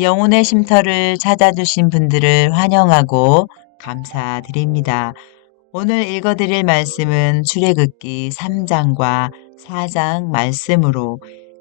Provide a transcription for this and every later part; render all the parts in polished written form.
영혼의 쉼터를 찾아주신 분들을 환영하고 감사드립니다. 오늘 읽어드릴 말씀은 출애굽기 3장과 4장 말씀으로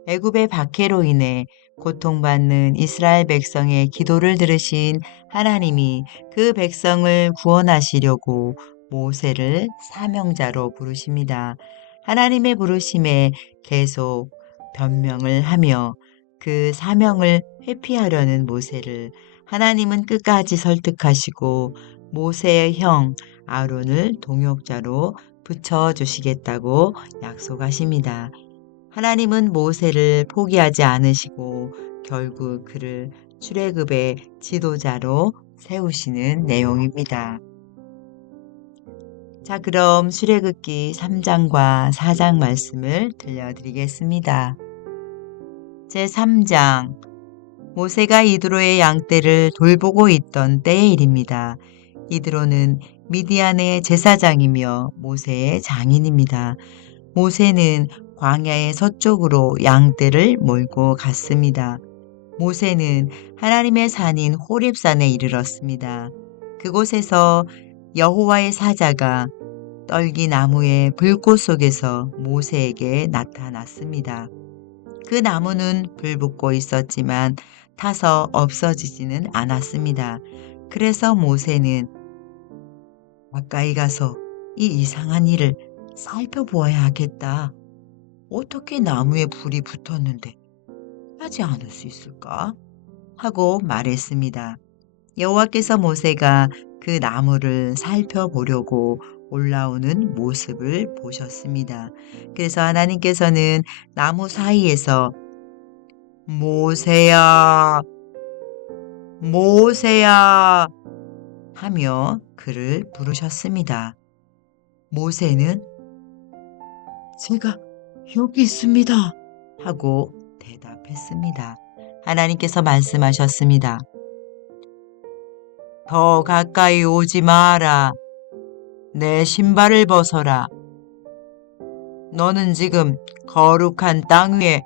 애굽의 박해로 인해 고통받는 이스라엘 백성의 기도를 들으신 하나님이 그 백성을 구원하시려고 모세를 사명자로 부르십니다. 하나님의 부르심에 계속 변명을 하며 그 사명을 회피하려는 모세를 하나님은 끝까지 설득하시고 모세의 형 아론을 동역자로 붙여주시겠다고 약속하십니다. 하나님은 모세를 포기하지 않으시고 결국 그를 출애굽의 지도자로 세우시는 내용입니다. 자, 그럼 출애굽기 3장과 4장 말씀을 들려드리겠습니다. 제3장 모세가 이드로의 양떼를 돌보고 있던 때의 일입니다. 이드로는 미디안의 제사장이며 모세의 장인입니다. 모세는 광야의 서쪽으로 양떼를 몰고 갔습니다. 모세는 하나님의 산인 호렙산에 이르렀습니다. 그곳에서 여호와의 사자가 떨기나무의 불꽃 속에서 모세에게 나타났습니다. 그 나무는 불붙고 있었지만 타서 없어지지는 않았습니다. 그래서 모세는 가까이 가서 이 이상한 일을 살펴보아야 하겠다. 어떻게 나무에 불이 붙었는데 하지 않을 수 있을까? 하고 말했습니다. 여호와께서 모세가 그 나무를 살펴보려고 올라오는 모습을 보셨습니다. 그래서 하나님께서는 나무 사이에서 모세야, 모세야 하며 그를 부르셨습니다. 모세는 제가 여기 있습니다 하고 대답했습니다. 하나님께서 말씀하셨습니다. 더 가까이 오지 마라. 내 신발을 벗어라. 너는 지금 거룩한 땅 위에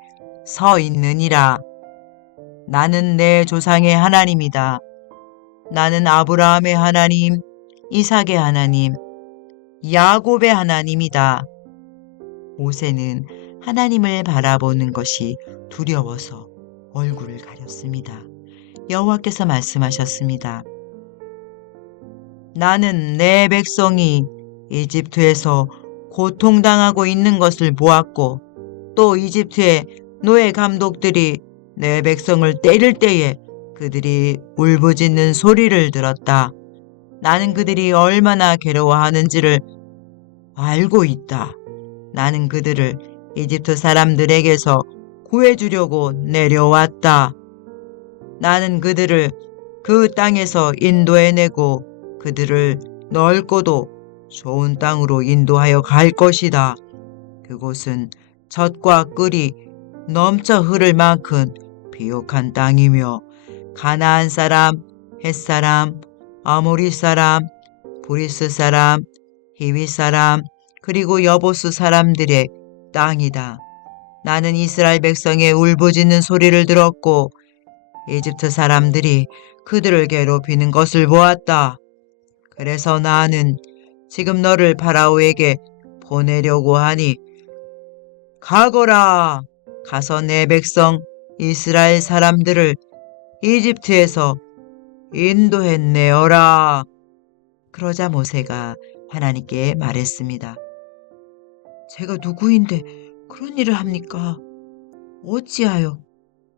서 있느니라. 나는 내 조상의 하나님이다. 나는 아브라함의 하나님, 이삭의 하나님, 야곱의 하나님이다. 모세는 하나님을 바라보는 것이 두려워서 얼굴을 가렸습니다. 여호와께서 말씀하셨습니다. 나는 내 백성이 이집트에서 고통당하고 있는 것을 보았고 또 이집트의 노예 감독들이 내 백성을 때릴 때에 그들이 울부짖는 소리를 들었다. 나는 그들이 얼마나 괴로워하는지를 알고 있다. 나는 그들을 이집트 사람들에게서 구해주려고 내려왔다. 나는 그들을 그 땅에서 인도해내고 그들을 넓고도 좋은 땅으로 인도하여 갈 것이다. 그곳은 젖과 꿀이 넘쳐 흐를 만큼 비옥한 땅이며 가나안 사람, 헷 사람, 아모리 사람, 브리스 사람, 히위 사람, 그리고 여보스 사람들의 땅이다. 나는 이스라엘 백성의 울부짖는 소리를 들었고 이집트 사람들이 그들을 괴롭히는 것을 보았다. 그래서 나는 지금 너를 파라오에게 보내려고 하니 가거라. 가서 내 백성 이스라엘 사람들을 이집트에서 인도해내어라. 그러자 모세가 하나님께 말했습니다. 제가 누구인데 그런 일을 합니까? 어찌하여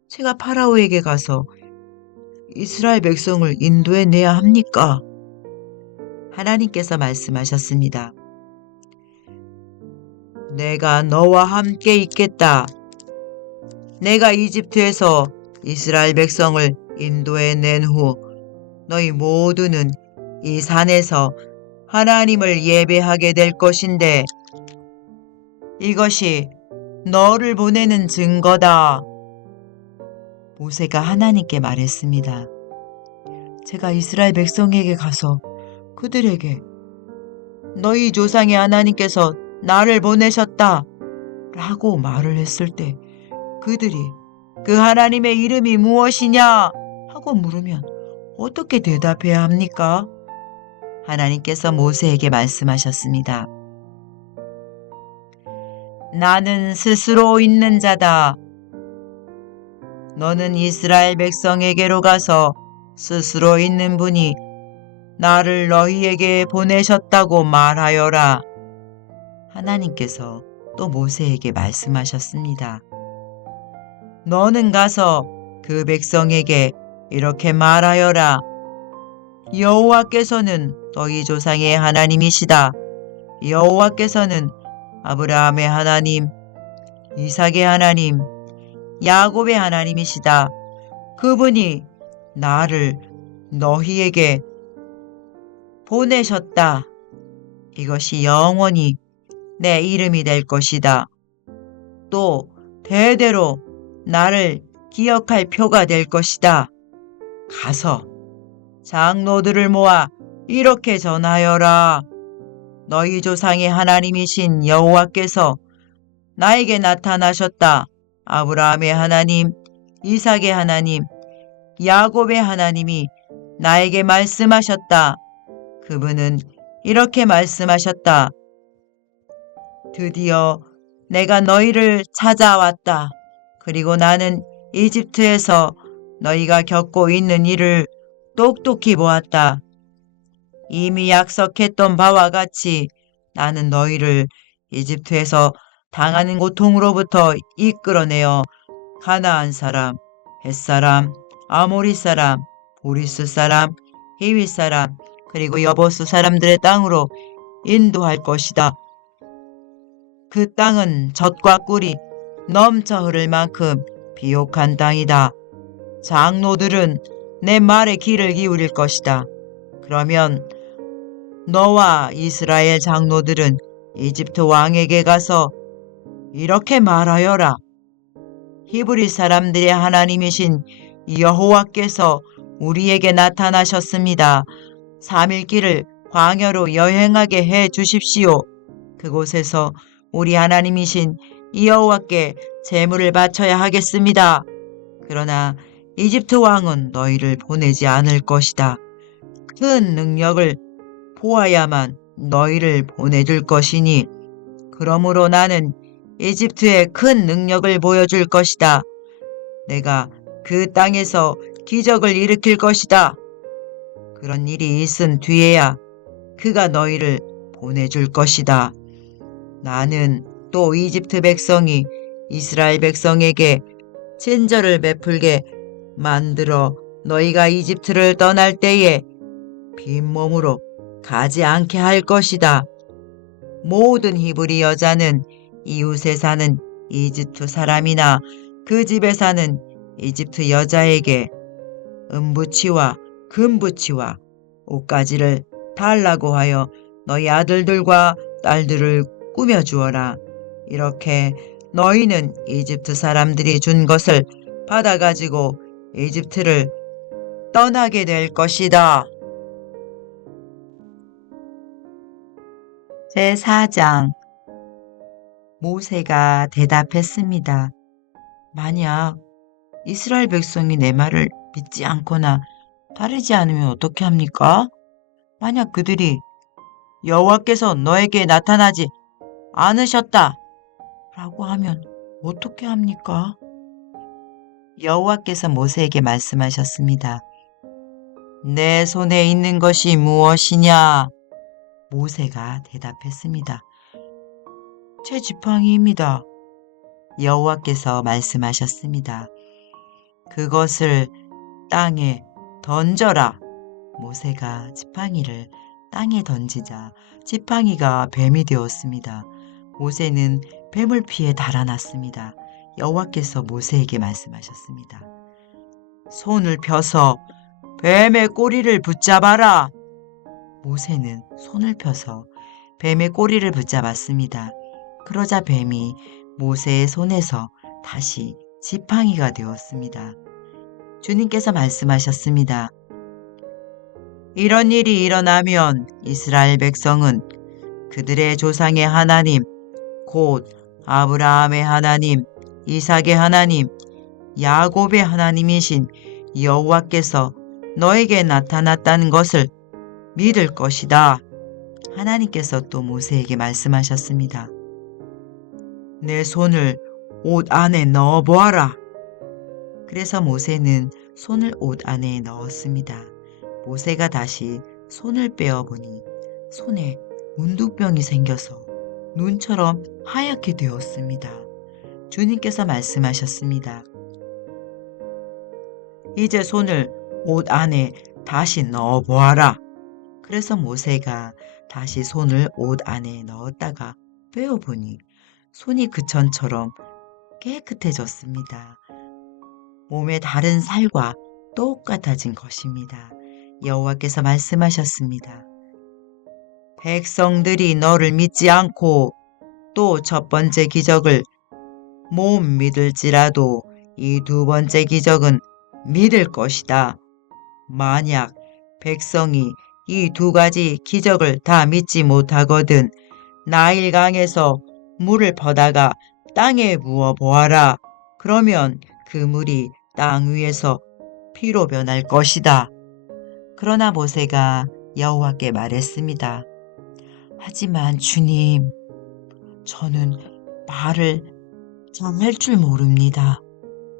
제가 파라오에게 가서 이스라엘 백성을 인도해내야 합니까? 하나님께서 말씀하셨습니다. 내가 너와 함께 있겠다. 내가 이집트에서 이스라엘 백성을 인도해낸 후 너희 모두는 이 산에서 하나님을 예배하게 될 것인데 이것이 너를 보내는 증거다. 모세가 하나님께 말했습니다. 제가 이스라엘 백성에게 가서 그들에게 너희 조상의 하나님께서 나를 보내셨다 라고 말을 했을 때 그들이 그 하나님의 이름이 무엇이냐 라고 물으면 어떻게 대답해야 합니까? 하나님께서 모세에게 말씀하셨습니다. 나는 스스로 있는 자다. 너는 이스라엘 백성에게로 가서 스스로 있는 분이 나를 너희에게 보내셨다고 말하여라. 하나님께서 또 모세에게 말씀하셨습니다. 너는 가서 그 백성에게 이렇게 말하여라. 여호와께서는 너희 조상의 하나님이시다. 여호와께서는 아브라함의 하나님, 이삭의 하나님, 야곱의 하나님이시다. 그분이 나를 너희에게 보내셨다. 이것이 영원히 내 이름이 될 것이다. 또 대대로 나를 기억할 표가 될 것이다. 가서 장로들을 모아 이렇게 전하여라. 너희 조상의 하나님이신 여호와께서 나에게 나타나셨다. 아브라함의 하나님, 이삭의 하나님, 야곱의 하나님이 나에게 말씀하셨다. 그분은 이렇게 말씀하셨다. 드디어 내가 너희를 찾아왔다. 그리고 나는 이집트에서 너희가 겪고 있는 일을 똑똑히 보았다. 이미 약속했던 바와 같이 나는 너희를 이집트에서 당하는 고통으로부터 이끌어내어 가나안 사람, 헷사람, 아모리 사람, 보리스 사람, 히윗 사람, 그리고 여보스 사람들의 땅으로 인도할 것이다. 그 땅은 젖과 꿀이 넘쳐 흐를 만큼 비옥한 땅이다. 장로들은 내 말에 귀를 기울일 것이다. 그러면 너와 이스라엘 장로들은 이집트 왕에게 가서 이렇게 말하여라. 히브리 사람들의 하나님이신 여호와께서 우리에게 나타나셨습니다. 3일 길을 광야로 여행하게 해 주십시오. 그곳에서 우리 하나님이신 여호와께 제물을 바쳐야 하겠습니다. 그러나 이집트 왕은 너희를 보내지 않을 것이다. 큰 능력을 보아야만 너희를 보내줄 것이니 그러므로 나는 이집트에 큰 능력을 보여줄 것이다. 내가 그 땅에서 기적을 일으킬 것이다. 그런 일이 있은 뒤에야 그가 너희를 보내줄 것이다. 나는 또 이집트 백성이 이스라엘 백성에게 친절을 베풀게 만들어 너희가 이집트를 떠날 때에 빈몸으로 가지 않게 할 것이다. 모든 히브리 여자는 이웃에 사는 이집트 사람이나 그 집에 사는 이집트 여자에게 은부치와 금부치와 옷가지를 달라고 하여 너희 아들들과 딸들을 꾸며주어라. 이렇게 너희는 이집트 사람들이 준 것을 받아가지고 이집트를 떠나게 될 것이다. 제4장 모세가 대답했습니다. 만약 이스라엘 백성이 내 말을 믿지 않거나 따르지 않으면 어떻게 합니까? 만약 그들이 여호와께서 너에게 나타나지 않으셨다 라고 하면 어떻게 합니까? 여호와께서 모세에게 말씀하셨습니다. 내 손에 있는 것이 무엇이냐? 모세가 대답했습니다. 제 지팡이입니다. 여호와께서 말씀하셨습니다. 그것을 땅에 던져라. 모세가 지팡이를 땅에 던지자 지팡이가 뱀이 되었습니다. 모세는 뱀을 피해 달아났습니다. 여호와께서 모세에게 말씀하셨습니다. 손을 펴서 뱀의 꼬리를 붙잡아라. 모세는 손을 펴서 뱀의 꼬리를 붙잡았습니다. 그러자 뱀이 모세의 손에서 다시 지팡이가 되었습니다. 주님께서 말씀하셨습니다. 이런 일이 일어나면 이스라엘 백성은 그들의 조상의 하나님, 곧 아브라함의 하나님, 이삭의 하나님, 야곱의 하나님이신 여호와께서 너에게 나타났다는 것을 믿을 것이다. 하나님께서 또 모세에게 말씀하셨습니다. 내 손을 옷 안에 넣어 보아라. 그래서 모세는 손을 옷 안에 넣었습니다. 모세가 다시 손을 빼어 보니 손에 문둥병이 생겨서 눈처럼 하얗게 되었습니다. 주님께서 말씀하셨습니다. 이제 손을 옷 안에 다시 넣어 보아라. 그래서 모세가 다시 손을 옷 안에 넣었다가 빼어 보니 손이 그 전처럼 깨끗해졌습니다. 몸의 다른 살과 똑같아진 것입니다. 여호와께서 말씀하셨습니다. 백성들이 너를 믿지 않고 또 첫 번째 기적을 못 믿을지라도 이 두 번째 기적은 믿을 것이다. 만약 백성이 이 두 가지 기적을 다 믿지 못하거든 나일강에서 물을 퍼다가 땅에 부어 보아라. 그러면 그 물이 땅 위에서 피로 변할 것이다. 그러나 모세가 여호와께 말했습니다. 하지만 주님, 저는 말을 잘 할 줄 모릅니다.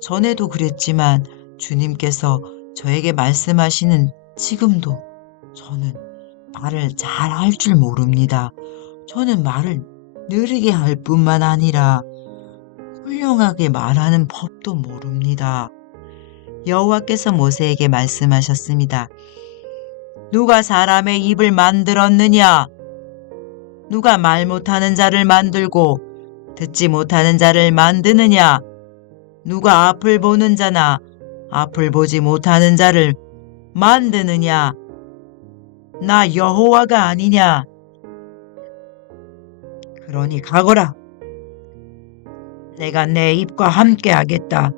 전에도 그랬지만 주님께서 저에게 말씀하시는 지금도 저는 말을 잘 할 줄 모릅니다. 저는 말을 느리게 할 뿐만 아니라 훌륭하게 말하는 법도 모릅니다. 여호와께서 모세에게 말씀하셨습니다. 누가 사람의 입을 만들었느냐? 누가 말 못하는 자를 만들고 듣지 못하는 자를 만드느냐? 누가 앞을 보는 자나 앞을 보지 못하는 자를 만드느냐? 나 여호와가 아니냐? 그러니 가거라. 내가 내 입과 함께 하겠다.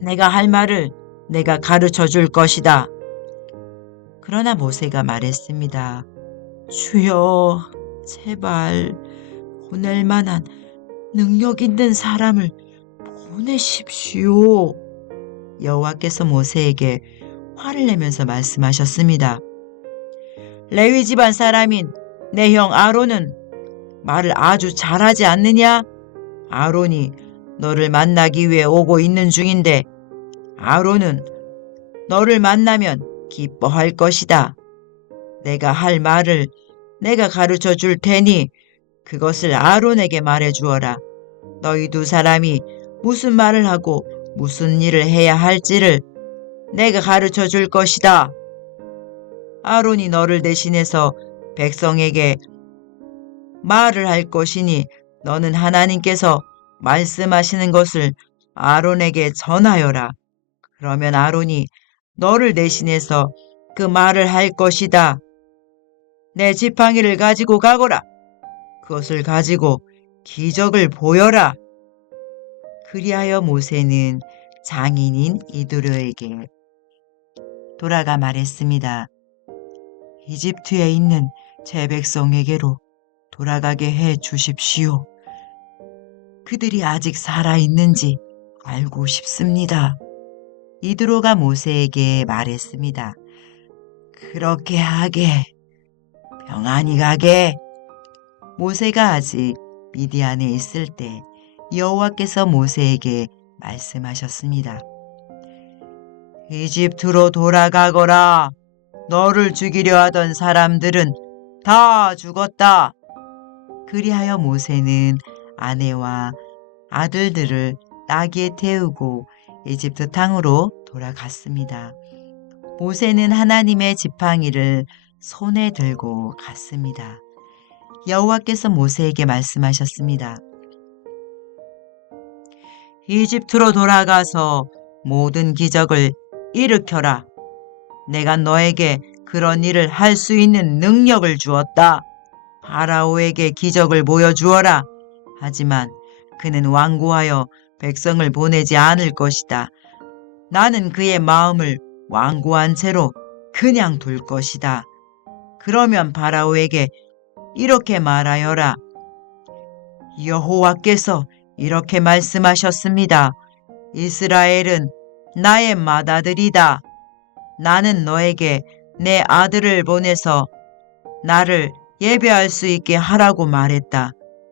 내가 할 말을 내가 가르쳐 줄 것이다. 그러나 모세가 말했습니다. 주여, 제발 보낼 만한 능력 있는 사람을 보내십시오. 여호와께서 모세에게 화를 내면서 말씀하셨습니다. 레위 집안 사람인 내 형 아론은 말을 아주 잘하지 않느냐? 아론이 너를 만나기 위해 오고 있는 중인데 아론은 너를 만나면 기뻐할 것이다. 내가 할 말을 내가 가르쳐 줄 테니 그것을 아론에게 말해 주어라. 너희 두 사람이 무슨 말을 하고 무슨 일을 해야 할지를 내가 가르쳐 줄 것이다. 아론이 너를 대신해서 백성에게 말을 할 것이니 너는 하나님께서 말씀하시는 것을 아론에게 전하여라. 그러면 아론이 너를 대신해서 그 말을 할 것이다. 내 지팡이를 가지고 가거라. 그것을 가지고 기적을 보여라. 그리하여 모세는 장인인 이드로에게 돌아가 말했습니다. 이집트에 있는 제 백성에게로 돌아가게 해 주십시오. 그들이 아직 살아있는지 알고 싶습니다. 이드로가 모세에게 말했습니다. 그렇게 하게, 평안히 가게. 모세가 아직 미디안에 있을 때 여호와께서 모세에게 말씀하셨습니다. 이집트로 돌아가거라. 너를 죽이려 하던 사람들은 다 죽었다. 그리하여 모세는 아내와 아들들을 나귀에 태우고 이집트 땅으로 돌아갔습니다. 모세는 하나님의 지팡이를 손에 들고 갔습니다. 여호와께서 모세에게 말씀하셨습니다. 이집트로 돌아가서 모든 기적을 일으켜라. 내가 너에게 그런 일을 할 수 있는 능력을 주었다. 파라오에게 기적을 보여주어라. 하지만 그는 완고하여 백성을 보내지 않을 것이다. 나는 그의 마음을 완고한 채로 그냥 둘 것이다. 그러면 파라오에게 이렇게 말하여라. 여호와께서 이렇게 말씀하셨습니다. 이스라엘은 나의 맏아들이다. 나는 너에게 내 아들을 보내서 나를 예배할 수 있게 하라고 말했다.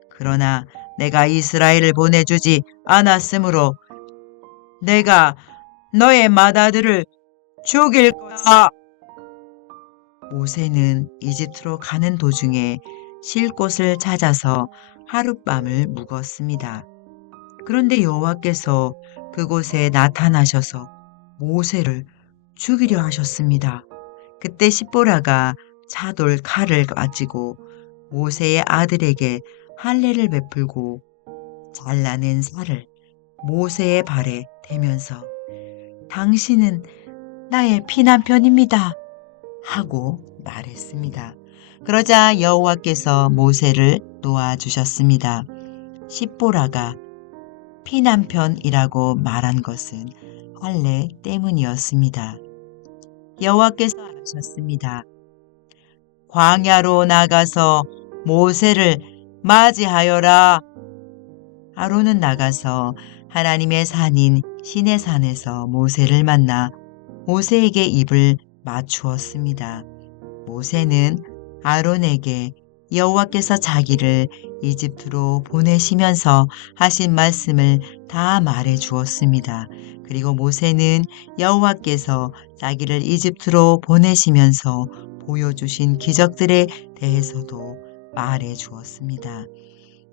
그러나 내가 이스라엘을 보내주지 않았으므로 내가 너의 맏아들을 죽일 거야. 모세는 이집트로 가는 도중에 쉴 곳을 찾아서 하룻밤을 묵었습니다. 그런데 여호와께서 그곳에 나타나셔서 모세를 죽이려 하셨습니다. 그때 십보라가 차돌 칼을 가지고 모세의 아들에게 할례를 베풀고 잘라낸 살을 모세의 발에 대면서 당신은 나의 피난편입니다 하고 말했습니다. 그러자 여호와께서 모세를 놓아주셨습니다. 십보라가 피난편이라고 말한 것은 할례 때문이었습니다. 여호와께서 하셨습니다. 광야로 나가서 모세를 맞이하여라. 아론은 나가서 하나님의 산인 시내산에서 모세를 만나 모세에게 입을 맞추었습니다. 모세는 아론에게 여호와께서 자기를 이집트로 보내시면서 하신 말씀을 다 말해 주었습니다. 그리고 모세는 여호와께서 자기를 이집트로 보내시면서 보여주신 기적들에 대해서도 말해 주었습니다.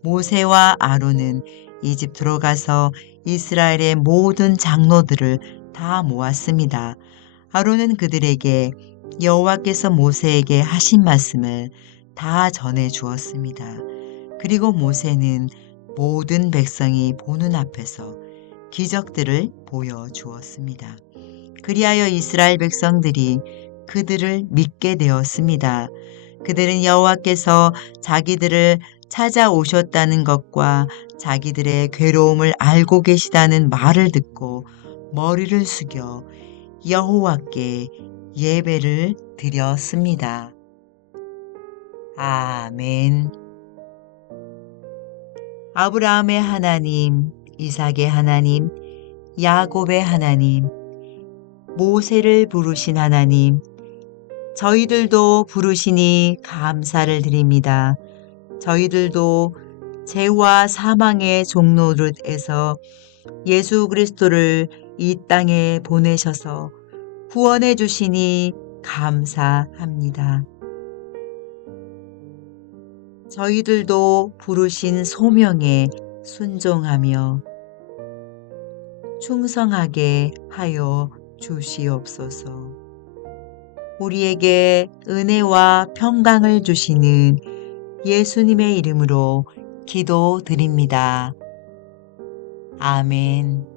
모세와 아론은 이집트로 가서 이스라엘의 모든 장로들을 다 모았습니다. 아론은 그들에게 여호와께서 모세에게 하신 말씀을 다 전해 주었습니다. 그리고 모세는 모든 백성이 보는 앞에서 기적들을 보여주었습니다. 그리하여 이스라엘 백성들이 그들을 믿게 되었습니다. 그들은 여호와께서 자기들을 찾아오셨다는 것과 자기들의 괴로움을 알고 계시다는 말을 듣고 머리를 숙여 여호와께 예배를 드렸습니다. 아멘. 아브라함의 하나님, 이삭의 하나님, 야곱의 하나님, 모세를 부르신 하나님, 저희들도 부르시니 감사를 드립니다. 저희들도 죄와 사망의 종노릇에서 예수 그리스도를 이 땅에 보내셔서 구원해 주시니 감사합니다. 저희들도 부르신 소명에 순종하며 충성하게 하여 주시옵소서. 우리에게 은혜와 평강을 주시는 예수님의 이름으로 기도드립니다. 아멘.